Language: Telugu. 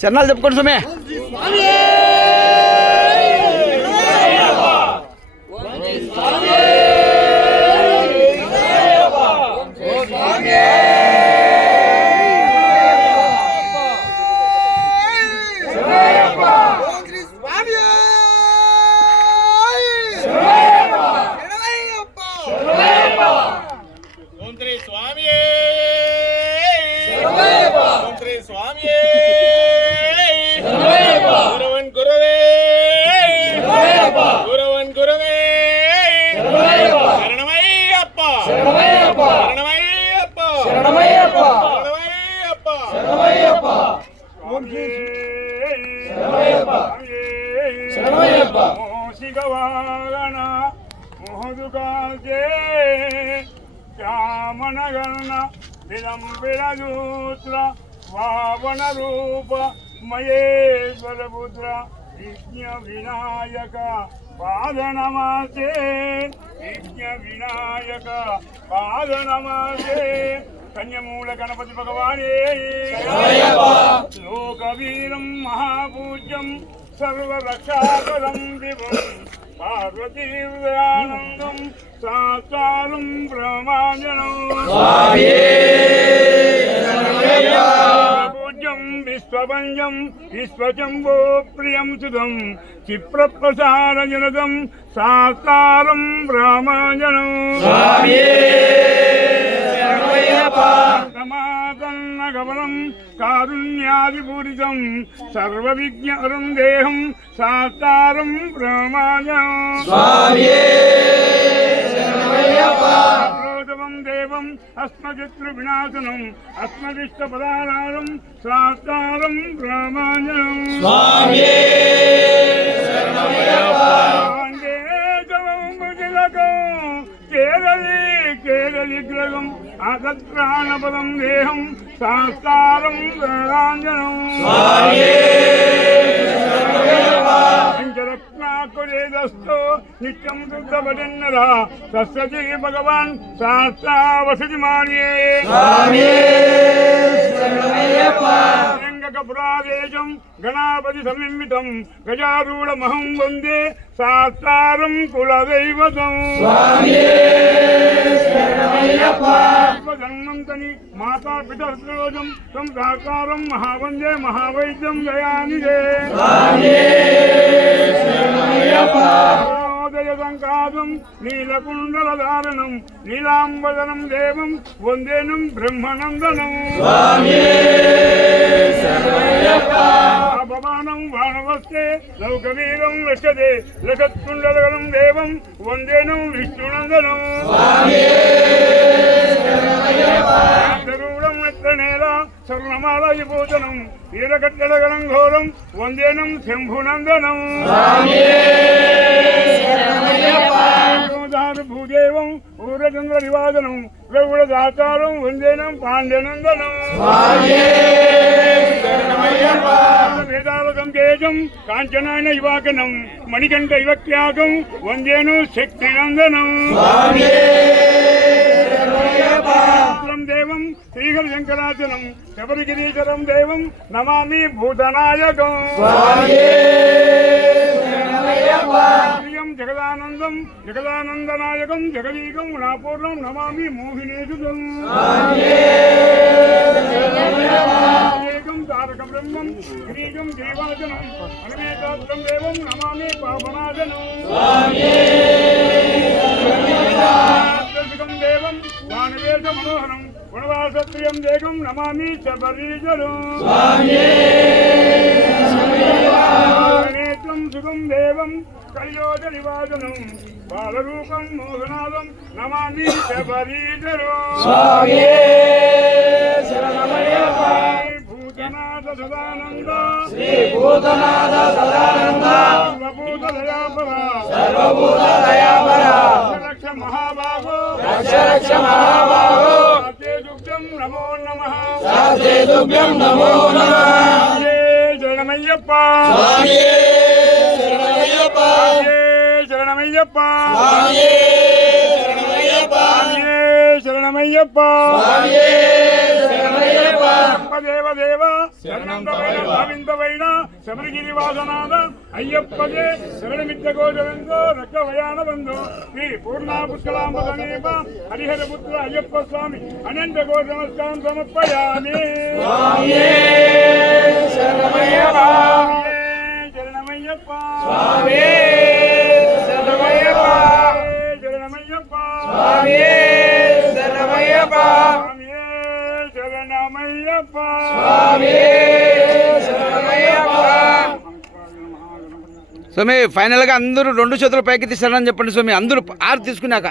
శరణాలు చెప్పుకోండి సుమే ఓం శ్రీ స్వామి ఓం శ్రీ స్వామి ఓం శ్రీ స్వామి గురవన్ గురవే గురవన్ గురవే శరణమయ్యప్ప శరణమయ్యప్ప శరణమయ్యప్ప విలంబిరదూత్ర వావన రూప మహేశ్వర పుత్ర విజ్ఞ వినాయక పాద నమస్తే విజ్ఞ వినాయక పాద నమస్తే కన్యమూల మహావీరం మహాపూజ్యం సర్వరక్షాకరం దివం పార్వతీవ్యానందం సాకారం బ్రహ్మాంజనం పూజ్యం విశ్వభంజం విశ్వజంబో ప్రియం సుధం క్షిప్రప్రసారజనదం సాకారం బ్రహ్మాంజనం കവളം കാരുണ്യാതിപൂരിതം സർവവിജ്ഞാനം ദേഹം സാത്താരം പ്രമാജ ദേവം അസ്മചത്രുവിനാശനം അസ്മദിഷ്ടപദാനാരം സാത്താരം പ്രമാജ కేరళి గ్రహం అగత్రాణపదం దేహం సాకారం వేదాంజనం నిత్యం శుద్ధపడిన్నర సస్యజీ భగవాన్ శాస్త్రా లింగకపురాదేశం గణాపతి సమిమితం గజారూఢమహం వందే శాస్త్రారం కులదైవతం. జన్మంతని మాతా పితృజం తం సాకారం మహావందే మహావైద్యం ఉదయ సంకాసం నీలకుండలధారణం నీలాంబదనం దేవం వందేనం బ్రహ్మనందనం. భవానం వానవస్తే లౌకవీరం వృషదే లగత్కుండలగలం దేవం వందేనం విష్ణునందనం. గరుడం ఎత్తనేల స్వర్ణమాలయ భోజనం వీరకట్టడగలం ఘోరం వందేనం శంభునందనం. భూదేవం ఊరచంద్ర నివాదనం గౌడ దాచారం వందేనం పాండ్యనందనం తేజం కాంచనాయన యువాకనం మణికంఠ యువత్యాగం వందేను శక్తినందనం శాస్త్రం దేవం శ్రీహరి శంకరాచనం శబరిగిరీశరం దేవం నమామి భూతనాయకం. జగదానందం జగదానందనాయకం జగదీకం నాపూర్ణం నమామి మోహినేశుతం గిరీజం జీవాచనం అనుమేతాత్రం దేవం నమామి పాపనాశనం దేవం దానవేశ మనోహరం గుణవాసత్రియం దేగం నమామి శబరీజలం నేత్రం సుఖం దేవం కలియోజ నివాసనం బాలరూపం మోహనాదం నమామి శబరీజలం భూతనాథ సదానంద. శ్రీ భూతనాథ సదానంద. సర్వభూత దయాపర సర్వభూత దయాపర రక్ష మహాబాహో. రక్ష రక్ష మహాబాహో దుగ్ధం నమో నమః. నమో నమః శరణమయ్యప్ప శరణమయ్యప్ప శరణమయ్యప్ప శరణమయ్యప్ప దేవ దేవ శరణంతమైన భావింతమైన శబరిగిరి వాసనాథ అయ్యప్పదే శరణమిత్య గోచరంతో రక్త వయాన బంధు శ్రీ పూర్ణా పుష్కలాంబ సమీప హరిహర పుత్ర అయ్యప్ప స్వామి అనంత గోచ నమస్కారం సమర్పయామి శరణమయ్యప్ప. శరణమయ్యప్ప స్వామి శరణమయ్యప్ప శరణమయ్యప్ప. స్వామి శరణమయ్యప్ప స్వామి ఫైనల్గా అందరూ రెండు చేతుల పైకి తీస్తారని చెప్పండి స్వామి. అందరూ ఆరు తీసుకున్నాక.